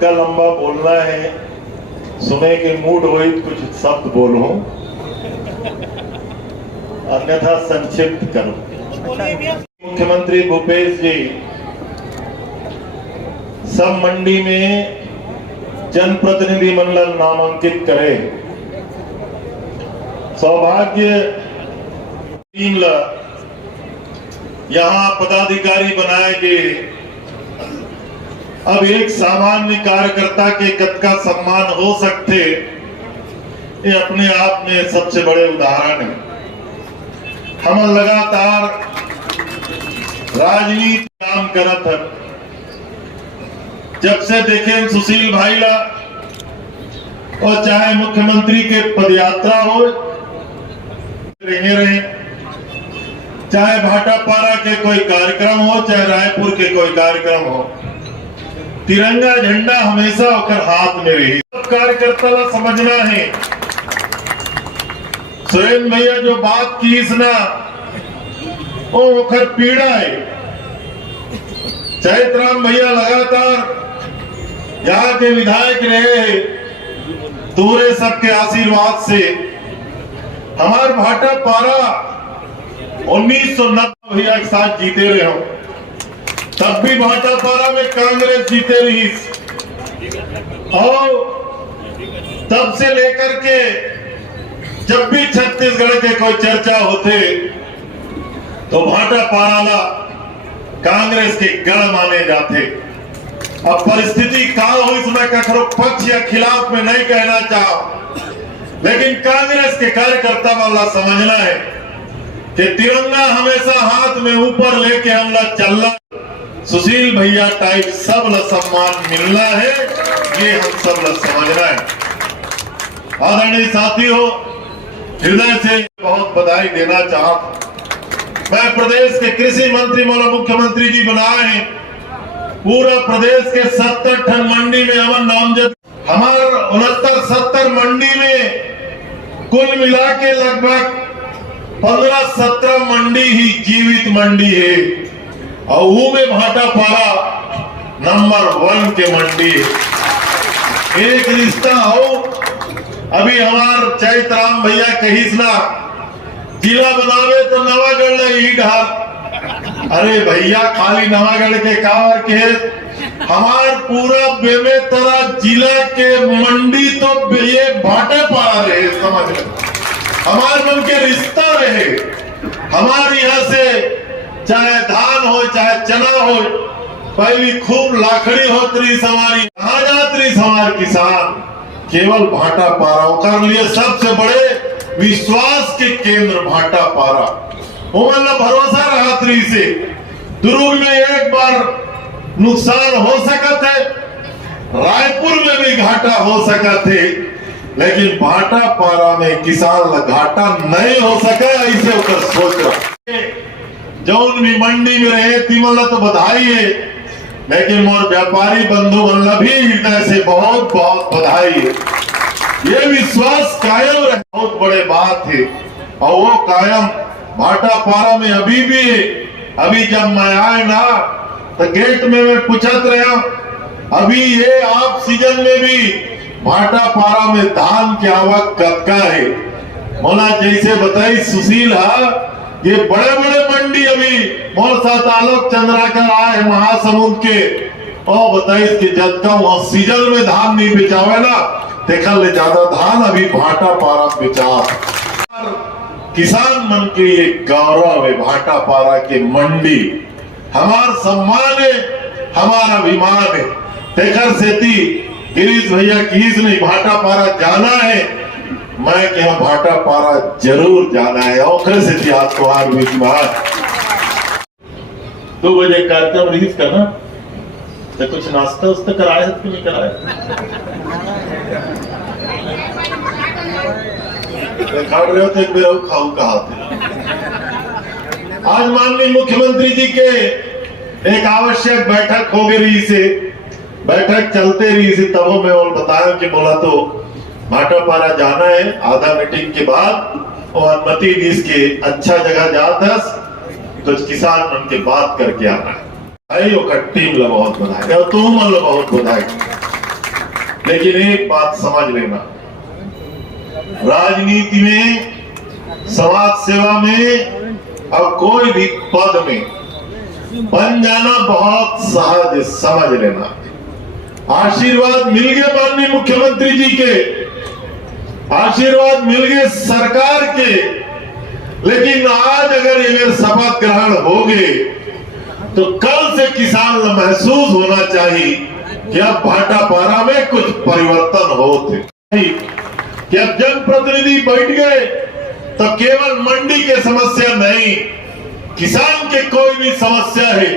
का लंबा बोलना है, सुने के मूड हुई कुछ शब्द बोलूं, अन्यथा संक्षिप्त करूं। मुख्यमंत्री भूपेश जी सब मंडी में जनप्रतिनिधि मंडल नामांकित करे, सौभाग्य यहाँ पदाधिकारी बनाए गए। अब एक सामान्य कार्यकर्ता के कद का सम्मान हो सकते, ये अपने आप में सबसे बड़े उदाहरण है। हम लगातार राजनीति काम करत है, जब से देखें सुशील भाई ला, और चाहे मुख्यमंत्री के पदयात्रा हो रहे, चाहे भाटापारा के कोई कार्यक्रम हो, चाहे रायपुर के कोई कार्यक्रम हो, तिरंगा झंडा हमेशा ओकर हाथ में रही। सब कार्यकर्ता ला समझना है, सुरेंद्र भैया जो बात की इसना वो ओकर पीड़ा है। चैतराम भैया लगातार यहाँ के विधायक रहे, दूरे सबके आशीर्वाद से हमार भाटापारा 1990 भैया के साथ जीते रहे हो, तब भी भाटापारा में कांग्रेस जीते रही, और तब से लेकर के जब भी छत्तीसगढ़ के कोई चर्चा होते तो भाटापारा ला कांग्रेस के गढ़ माने जाते। अब परिस्थिति का हो इसमें कखरो पक्ष या खिलाफ में नहीं कहना चाहो, लेकिन कांग्रेस के कार्यकर्ता वाला समझना है कि तिरंगा हमेशा हाथ में ऊपर लेके हमला चलना, सुशील भैया टाइप सब ला सम्मान मिलना है, ये हम सब ला समझना है। आदरणीय साथियों, हृदय से बहुत बधाई देना चाहता। मैं प्रदेश के कृषि मंत्री मौला मुख्यमंत्री जी बनाए हैं, पूरा प्रदेश के 70 ठन मंडी में अमन नामजद, हमारे 69-70 मंडी में कुल मिला के लगभग 15-17 मंडी ही जीवित मंडी है, और वो में भाटापारा नंबर 1 के मंडी है। एक रिश्ता हो, अभी हमार चैतराम भैया कही ना जिला बनावे तो नवागढ़ नहीं ढाल, अरे भैया खाली नवागढ़ के कावर के हमार पूरा बेमेतरा जिला के मंडी तो ये भाटापारा रहे, समझ लो हमार मन के रिश्ता रहे। हमारे यहाँ से चाहे धान हो चाहे चना हो, पहली खूब लाखड़ी होतरी हमारी, कहा जातरी हमार किसान, केवल भाटापारा कर लिए सबसे बड़े विश्वास के केंद्र भाटापारा। उमला भरोसा रहा त्री से दुर्ग में एक बार नुकसान हो सकत है, रायपुर में भी घाटा हो सकत है, लेकिन भाटापारा में किसान घाटा नहीं हो सका, ऐसे होकर सोच रहा। जौन भी मंडी में रहे तिमला तो बधाई है, लेकिन मोर व्यापारी बंधु मल्ला भी हृदय से बहुत बहुत बधाई है। ये विश्वास कायम रहे, बहुत बड़े बात है, और वो कायम भाटापारा में अभी भी है। अभी जब मैं आए ना तो गेट में मैं पूछत रहा, अभी ये आप सीजन में भी भाटापारा में धान की आवक कतका है। मोला जैसे बताई सुशील ये बड़े बड़े मंडी अभी मोर साथ आलोक चंद्राकर आए महासमुंद के, और बताई कि जब का वहां सीजन में धान नहीं बेचावे ना, देखा ले ज्यादा धान अभी भाटापारा बेचा। किसान मन के ये गौरव है, भाटापारा के मंडी हमार सम्मान है, हमारा अभिमान है। देखर सेती गिरीश भैया की नहीं भाटापारा जाना है, मैं क्या भाटापारा जरूर जाना है, और से आपको विश्वास। 2 बजे कार्यक्रम रिलीज करना, तो कुछ नाश्ता उस्ता कराए कि नहीं कराए? खा रहे हो तो एक बेर खाऊ कहा थे। आज माननीय मुख्यमंत्री जी के एक आवश्यक बैठक हो गई से, बैठक चलते रही से, तब मैं और बताया कि बोला तो भाटापारा जाना है, आधा मीटिंग के बाद और अनुमति दी के अच्छा जगह जाता तो किसान मन के बात करके आना है। टीम ला बहुत बधाई और तुम मन ला बहुत बधाई। लेकिन एक बात समझ लेना, राजनीति में, समाज सेवा में और कोई भी पद में बन जाना बहुत सहज, समझ लेना। आशीर्वाद मिल गए माननीय मुख्यमंत्री जी के, आशीर्वाद मिल गए सरकार के, लेकिन आज अगर ये शपथ ग्रहण हो गए तो कल से किसान महसूस होना चाहिए कि अब भाटापारा में कुछ परिवर्तन होते, कि अब जनप्रतिनिधि बैठ गए तो केवल मंडी के समस्या नहीं, किसान के कोई भी समस्या है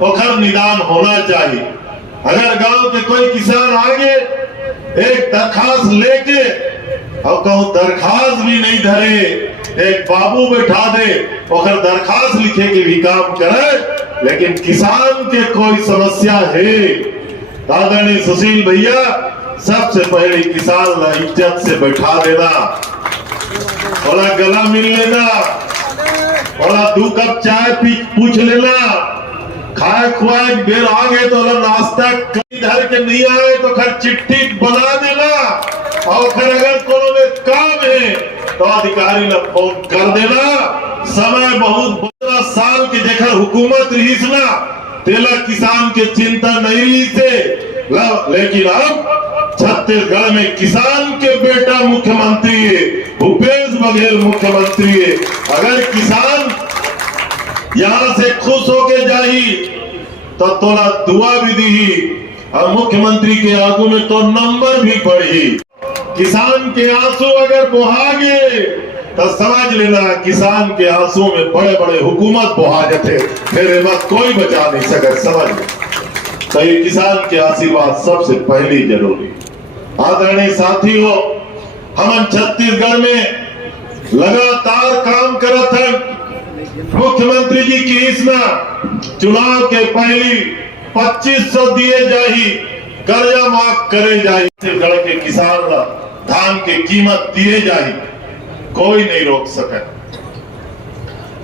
उसका निदान होना चाहिए। अगर गांव के कोई किसान आगे एक दरखास्त लेके और कहूं दरखास्त भी नहीं धरे, एक बाबू बैठा दे और दरखास्त लिखे के भी काम करे, लेकिन किसान के कोई समस्या है, आदरणीय सुशील भैया सबसे पहले किसान इज्जत से बैठा देना, बोला गला मिल लेना, बोला 2 कप चाय पी पूछ लेना, खाए खुआए बेर आ गए तो नाश्ता इधर के नहीं आए तो खैर चिट्ठी बना देना, और फिर अगर कोनो में काम है तो अधिकारी ने फोन कर देना। समय बहुत 12 साल के जेकर हुकूमत रही ना तेला किसान के चिंता नहीं रही से, लेकिन अब छत्तीसगढ़ में किसान के बेटा मुख्यमंत्री है, भूपेश बघेल मुख्यमंत्री है। अगर किसान यहाँ से खुश होके जाई तो तोला दुआ भी दी और मुख्यमंत्री के आगू में तो नंबर भी बढ़ी। किसान के आंसू अगर बहा गए तो समझ लेना किसान के आंसू में बड़े बड़े हुकूमत बहा जाते, फिर मत कोई बचा नहीं सके, समझ। तो ये किसान के आशीर्वाद सबसे पहली जरूरी। आदरणीय साथियों, हम छत्तीसगढ़ में लगातार काम करत हैं। मुख्यमंत्री जी की इसना चुनाव के पहली 2500 दिए जाही, कर्जा माफ करे जाही, छत्तीसगढ़ के किसान धान की कीमत दिए जाही, कोई नहीं रोक सके।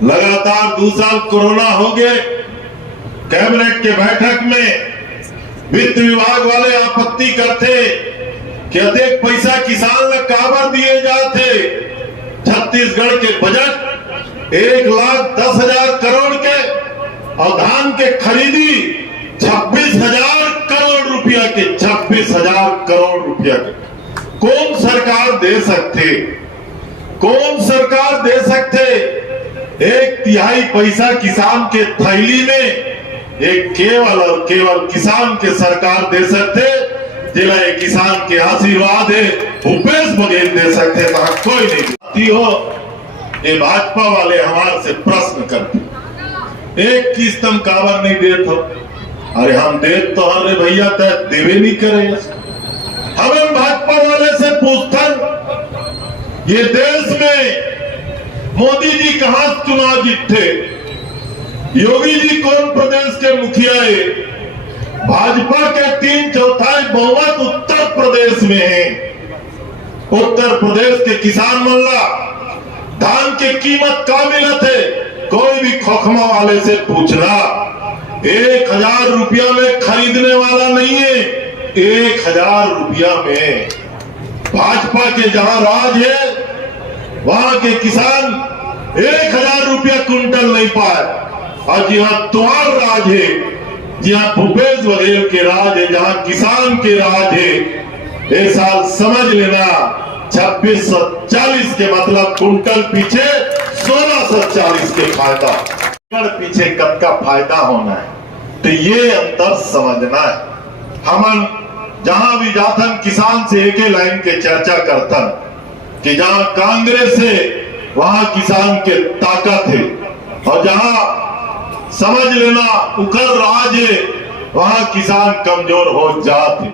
लगातार 2 साल कोरोना हो गए, कैबिनेट के बैठक में वित्त विभाग वाले आपत्ति करते कि अधिक पैसा किसान ने काबर दिए जाते। छत्तीसगढ़ के बजट 1,10,000 करोड़ के और धान के खरीदी 26,000 करोड़ रुपया के, 26,000 करोड़ रुपया के कौन सरकार दे सकते, कौन सरकार दे सकते। 1/3 पैसा किसान के थैली में एक केवल और केवल किसान के सरकार दे सकते, जिला किसान के आशीर्वाद है भूपेश बघेल दे सकते, कोई नहीं हो। ये भाजपा वाले हमारे से प्रश्न करते, एक किस्त हम काबर नहीं देते हो, अरे हम दे तो अरे भैया तय देवे नहीं करे। हम भाजपा वाले से पूछते, ये देश में मोदी जी कहां चुनाव जीते, योगी जी कौन प्रदेश के मुखिया है, भाजपा के 3/4 बहुमत उत्तर प्रदेश में है। उत्तर प्रदेश के किसान मल्ला धान की कीमत का मिलत है, कोई भी खोखमा वाले से पूछना, 1,000 रुपया में खरीदने वाला नहीं है। 1,000 रुपया में भाजपा के जहां राज है वहां के किसान 1,000 रुपया कुंटल नहीं पाए, और जहां तुम्हार राज है, जहां भूपेश बघेल के राज है, जहां किसान के राज है, ये साल समझ लेना 2640 के मतलब कुंटल पीछे 1640 के फायदा, पीछे कब का फायदा होना है। तो ये अंतर समझना है। हम जहां भी जातन किसान से एक लाइन के चर्चा करतन कि जहां कांग्रेस है वहां किसान के ताकत है, और जहां समझ लेना उखर राज है वहां किसान कमजोर हो जाते।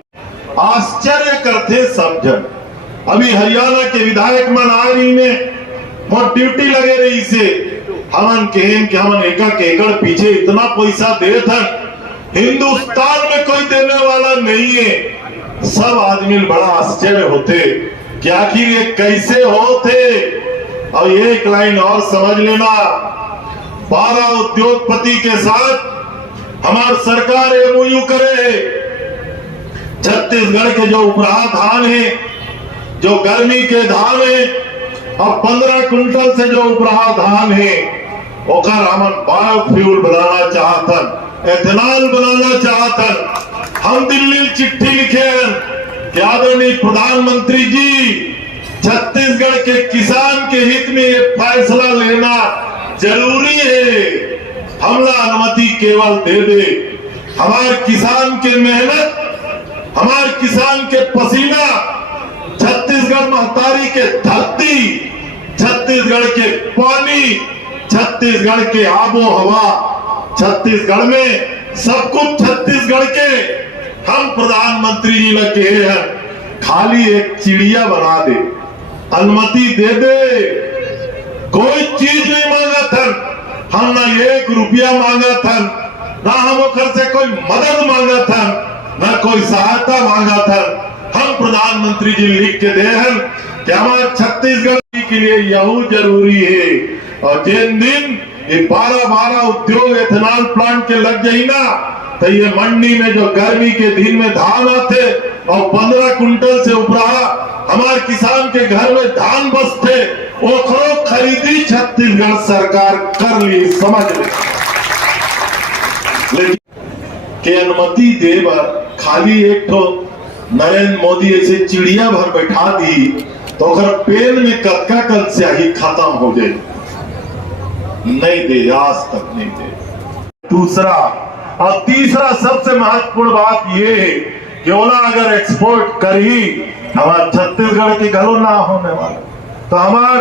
आश्चर्य करते समझन, अभी हरियाणा के विधायक मन आ रही ने बहुत ड्यूटी लगे रही से हमन कहें कि हमन एकड़ पीछे इतना पैसा दे था, हिंदुस्तान में कोई देने वाला नहीं है। सब आदमी बड़ा आश्चर्य होते कि आखिर ये कैसे होते। और एक लाइन और समझ लेना, 12 उद्योगपति के साथ हमारी सरकार एमओयू करे, छत्तीसगढ़ के जो उपराह धान है, जो गर्मी के धान है, अब 15 कुंटल से जो उपराह धान है ओकर हमन बायोफ्यूल बनाना चाहतन, एथेनॉल बनाना चाहतन। हम दिल्ली चिट्ठी लिखे हैं कि आदरणीय प्रधानमंत्री जी, छत्तीसगढ़ के किसान के हित में ये फैसला लेना जरूरी है। हमला अनुमति केवल दे दे। हमारे किसान के मेहनत, हमारे किसान के पसीना, छत्तीसगढ़ महतारी के धरती, छत्तीसगढ़ के पानी, छत्तीसगढ़ के आबो हवा, छत्तीसगढ़ में सब कुछ छत्तीसगढ़ के। हम प्रधानमंत्री जी ने कहे हैं खाली एक चिड़िया बना दे, अनुमति दे दे। कोई चीज नहीं मांगा था, हम ना 1 रुपया मांगा था, ना हम ओकर से कोई मदद मांगा था, ना कोई सहायता मांगा था। हम प्रधानमंत्री जी लिख के दे हैं कि हमारे छत्तीसगढ़ के लिए यही जरूरी है। और जिन दिन ये 12 उद्योग एथेनॉल प्लांट के लग जाई ना, तो ये मंडी में जो गर्मी के दिन में धान आते और 15 कुंटल से उपरा हमारे किसान के घर में धान बसते, ओखरो खरीदी छत्तीसगढ़ सरकार कर ली, समझ ले। लेकिन के अनुमति दे बर खाली एक तो नरेंद्र मोदी ऐसे चिड़िया भर बैठा दी तो अगर पेन में कतका कल स्याही खत्म हो जाए, नहीं दे, आज तक नहीं दे। दूसरा और तीसरा सबसे महत्वपूर्ण बात ये है कि ओला अगर एक्सपोर्ट करी हमारे छत्तीसगढ़ की घरों ना होने वाला, तो हमार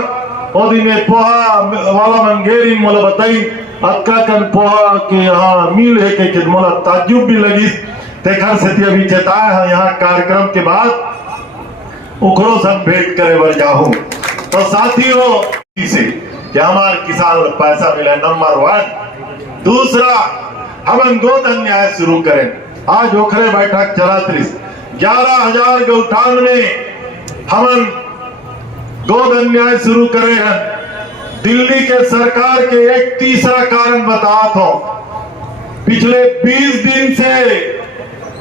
ओदी में पोहा वाला मंगेरी मोला बताई अक्का कन पोहा के यहाँ मिल है के मोला ताज्जुब भी लगी। तेखर से अभी चेताए है यहाँ कार्यक्रम के बाद उखरो सब भेंट करे बर जाऊं। तो साथियों से कि हमारे किसान पैसा मिले, नंबर 1। दूसरा हम गोधन न्याय शुरू करें। आज ओखरे बैठक चला 11,000 गौठान में हम गोधन न्याय शुरू करे हैं। दिल्ली के सरकार के एक तीसरा कारण बताता हूं, पिछले 20 दिन से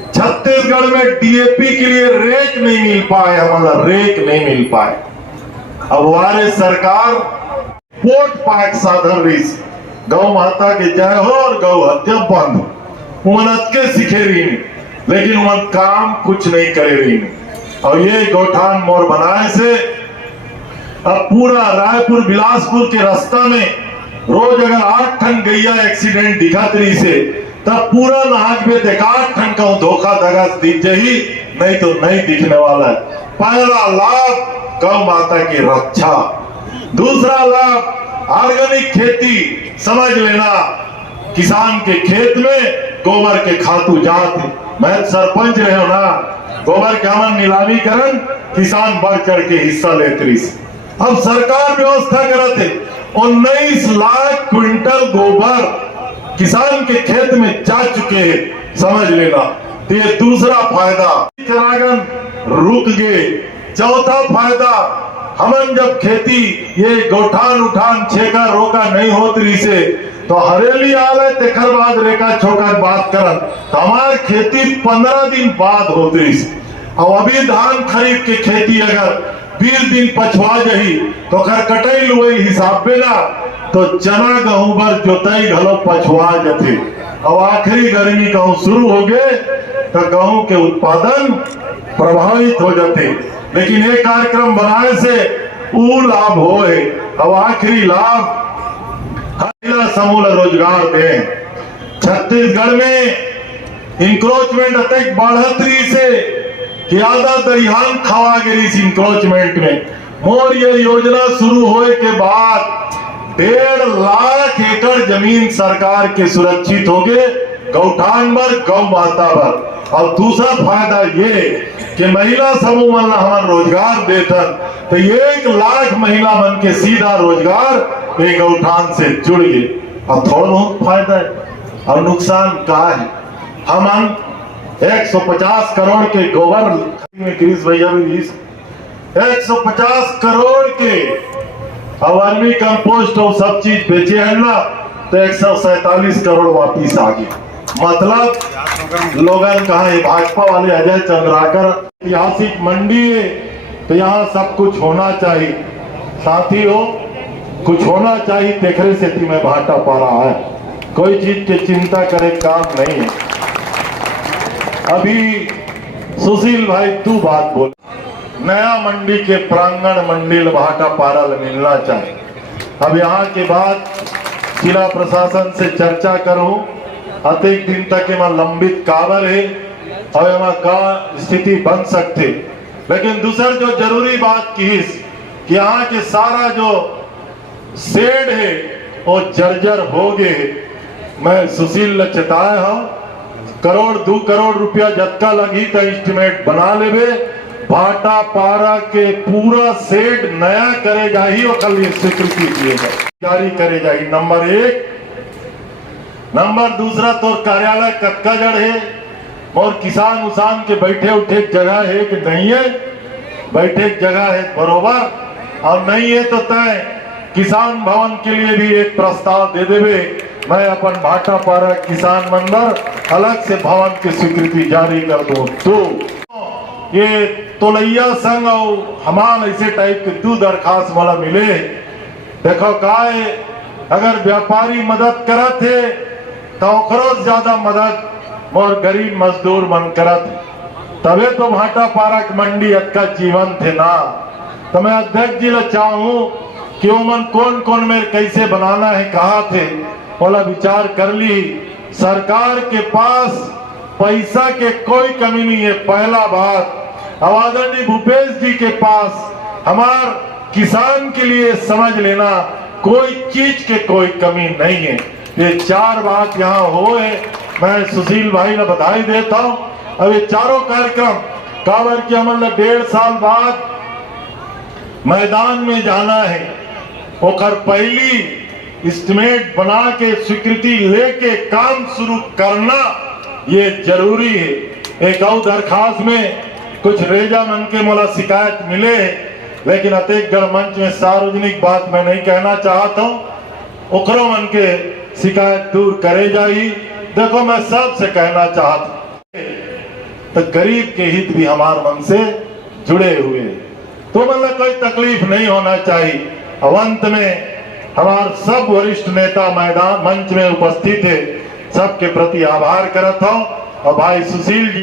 छत्तीसगढ़ में डीएपी के लिए रेट नहीं मिल पाए, हमारा रेट नहीं मिल पाए। अब हमारे सरकार पोर्ट पाक साधन रही, गौ माता के जय हो और गौ हत्या बंद उमनत के सिखे रही, लेकिन उमन काम कुछ नहीं करे रही। और ये गौठान मोर बनाए से अब पूरा रायपुर बिलासपुर के रास्ता में रोज अगर 8 ठन गैया एक्सीडेंट दिखत रही से, तब पूरा नाक में देखा 8 ठन का धोखा धगा दिख जाही, नहीं तो नहीं दिखने वाला है। पहला लाभ गौ माता की रक्षा, दूसरा लाभ ऑर्गेनिक खेती। समझ लेना, किसान के खेत में गोबर के खातू जाते, मैं सरपंच रहे हो ना, गोबर के हमन नीलामी करन, किसान बढ़ चढ़ के हिस्सा लेते रही। अब सरकार व्यवस्था करते 19 लाख क्विंटल गोबर किसान के खेत में जा चुके हैं, समझ लेना। तो ये दूसरा फायदा, चरागन रुक गए। चौथा फायदा, हमन जब खेती ये गौठान उठान छेका रोका नहीं होती रही से, तो हरेली आले तेखर बाद रेखा छोका बात करन, तो हमार खेती 15 दिन बाद होती रही से। और अभी धान खरीद के खेती अगर 20 दिन पछवा जही तो खर कटई लुई हिसाब में ना, तो चना गहूं बर जोताई घलो पछवा जाते। और आखिरी गर्मी गहूं शुरू हो गए तो गहूं के उत्पादन प्रभावित हो जाते। लेकिन ये कार्यक्रम बनाने से वो लाभ होए। अब आखिरी लाभ समूल रोजगार दे। छत्तीसगढ़ में इंक्रोचमेंट अतक बढ़त रही से ज्यादा दरिहान खवा गिरी इंक्रोचमेंट में। मोर ये योजना शुरू होए के बाद 1.5 लाख एकड़ जमीन सरकार के सुरक्षित हो गए गौठान पर, गौ माता पर। और दूसरा फायदा ये कि महिला समूह मन हमारे रोजगार देतन, तो 1 लाख महिला मन के सीधा रोजगार एक गौठान से जुड़ गए। और थोड़ा बहुत फायदा है और नुकसान क्या है। हम 150 करोड़ के गोबर में क्रिस भैया भी 150 करोड़ के वर्मी कंपोस्ट और सब चीज बेचे हैं ना, तो 147 करोड़ वापिस आ गए। मतलब लोगन कहा ये भाजपा वाले अजय चंद्राकर ऐतिहासिक मंडी है तो यहाँ सब कुछ होना चाहिए। साथी हो कुछ होना चाहिए तेखरे से में भाटा पा रहा है, कोई चीज की चिंता करे काम नहीं है। अभी सुशील भाई तू बात बोल, नया मंडी के प्रांगण मंडी भाटा पारल मिलना चाहिए। अब यहाँ के बाद जिला प्रशासन से चर्चा करूं, अतिक दिन तक एमा लंबित काबर है और एमा का स्थिति बन सकते। लेकिन दूसर जो जरूरी बात की कि यहाँ के सारा जो शेड है वो जर्जर हो गए। मैं सुशील ने चेताया हूं करोड़ 2 करोड़ रुपया जत्का लगी तो एस्टिमेट बना लेवे, भाटा पारा के पूरा शेड नया करे जाही और कल स्वीकृति दिएगा जारी करे जाही। नंबर 1। नंबर दूसरा तो कार्यालय कत्का जड़ है और किसान उसान के बैठे उठे जगह है कि नहीं है, बैठे जगह है बरोबर, और नहीं है तो तय किसान भवन के लिए भी एक प्रस्ताव दे देवे। मैं अपन भाटा पारा किसान मंडल अलग से भवन की स्वीकृति जारी कर दूं। तो ये तोलैया संघ और हमार ऐसे टाइप के 2 दरखास्त वाला मिले। देखो का है, अगर व्यापारी मदद करत है तो ओकरो ज्यादा मदद और गरीब मजदूर मन करत, तबे तो भाटा पारा की मंडी अक्का जीवन थे ना। तो मैं अध्यक्ष जी ला चाहूं कि उमन कौन कौन में कैसे बनाना है कहा थे बोला विचार कर ली। सरकार के पास पैसा के कोई कमी नहीं है, पहला बात। आदरणीय भूपेश जी के पास हमार किसान के लिए समझ लेना कोई चीज के कोई कमी नहीं है। ये 4 बात यहाँ हो है, मैं सुशील भाई ने बधाई देता हूँ। अब ये चारों कार्यक्रम काबर की अमल 1.5 साल बाद मैदान में जाना है, ओकर पहली एस्टिमेट बना के स्वीकृति लेके काम शुरू करना ये जरूरी है। एक और दरखास्त में कुछ रेजा मन के मोला शिकायत मिले, लेकिन अतिगढ़ मंच में सार्वजनिक बात मैं नहीं कहना चाहता हूँ। ओकरो मन के शिकायत दूर करे जाई। देखो मैं सबसे कहना चाहता तो गरीब के हित भी हमारे मन से जुड़े हुए, तो मतलब कोई तकलीफ नहीं होना चाहिए। अंत में हमारे सब वरिष्ठ नेता मैदान मंच में उपस्थित है, सबके प्रति आभार करता हूँ। और भाई सुशील जी